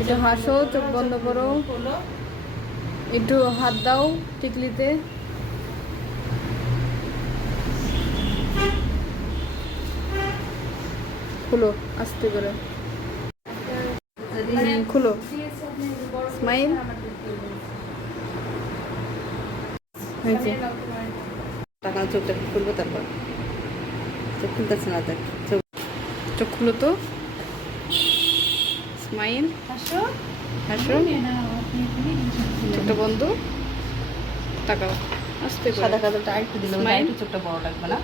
একটু হাসো, চোখ বন্ধ করো, একটু হাত দাও টিকলিতে। খুলো আস্তে করে, খুলো, স্মাইল। হয়েছে, টাকা চোখটা খুলবো, তারপর চোখ খুলতেছে না, দেখ চোখ। চোখ খুলো তো, স্মাইল, হাসো হাসো, চোখটা বন্ধ, তাকাও আস্তে করে। সাদা কাজলটা আরেকটু দিলে Smile. চোখটা বড় লাগবে না।